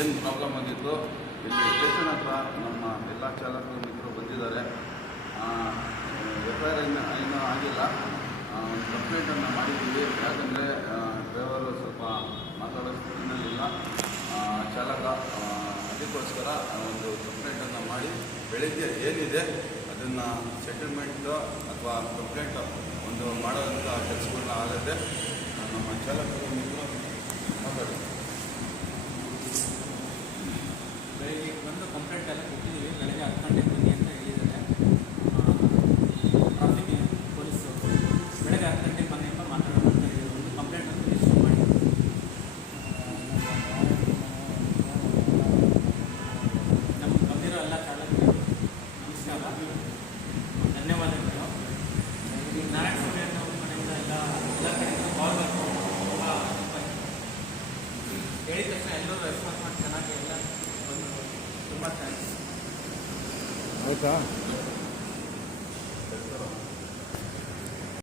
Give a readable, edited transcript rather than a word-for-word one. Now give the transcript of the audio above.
ಏನು ಪ್ರಾಬ್ಲಮ್ ಆಗಿತ್ತು. ಇಲ್ಲಿ ಸ್ಟೇಷನ್ ಹತ್ರ ನಮ್ಮ ಎಲ್ಲ ಚಾಲಕರು ಮಿತ್ರರು ಬಂದಿದ್ದಾರೆ. FIR ಇನ್ನೂ ಆಗಿಲ್ಲ. ಒಂದು ಕಂಪ್ಲೇಂಟನ್ನು ಮಾಡಿದ್ದೀವಿ. ಯಾಕಂದರೆ ಡ್ರೈವರು ಸ್ವಲ್ಪ ಮಾತಾಡೋ ಸ್ಥಿತಿನಲ್ಲಿಲ್ಲ, ಚಾಲಕ. ಅದಕ್ಕೋಸ್ಕರ ಒಂದು ಕಂಪ್ಲೇಂಟನ್ನು ಮಾಡಿ ಬೆಳಗ್ಗೆ ಏನಿದೆ ಅದನ್ನು ಸೆಟಲ್ಮೆಂಟು ಅಥವಾ ಕಂಪ್ಲೇಂಟ್ ಒಂದು ಮಾಡೋಂಥ ಕೆಲಸಗಳನ್ನ ಆಗುತ್ತೆ. ನಮ್ಮ ಚಾಲಕರು ಮಿತ್ರರು ಮಾತಾಡಿ. ಬೆಳಗ್ಗೆ ಬಂದು ಕಂಪ್ಲೇಂಟ್ ಎಲ್ಲ ಕೊಟ್ಟಿದ್ದೀವಿ. ಬೆಳಗ್ಗೆ 10 ಗಂಟೆಗೆ ಬನ್ನಿ ಅಂತ ಹೇಳಿದ್ದಾರೆ ಟ್ರಾಫಿಕ್ ಪೊಲೀಸರು. ಬೆಳಗ್ಗೆ 10 ಗಂಟೆಗೆ ಬನ್ನಿ ಅಂತ ಮಾತಾಡೋದು ಅಂತ ಹೇಳಿದ್ರು. ಒಂದು ಕಂಪ್ಲೇಂಟ್ ಅಂತ ರಿಜಿಸ್ಟರ್ ಮಾಡಿ. ನಮ್ಗೆ ಬಂದಿರೋ ಎಲ್ಲ ಚಾಲಕರು ನಮಸ್ಕಾರ, ಧನ್ಯವಾದಗಳು. ನಾರಾಯಣ ಸ್ವಾಮಿ ಅವ್ರ ಮನೆಯಿಂದ ಎಲ್ಲ ಕಡೆಯಿಂದ ಕಾಲ್ ಬಂತು. ಹೇಳಿದ ತಕ್ಷಣ ಎಲ್ಲರೂ ರೆಸ್ಪಾನ್ಸ್ ಮಾಡಿ ಚೆನ್ನಾಗಿ ಎಲ್ಲ ಬಂದು ತುಂಬ ಥ್ಯಾಂಕ್ಸ್. ಆಯಿತಾ?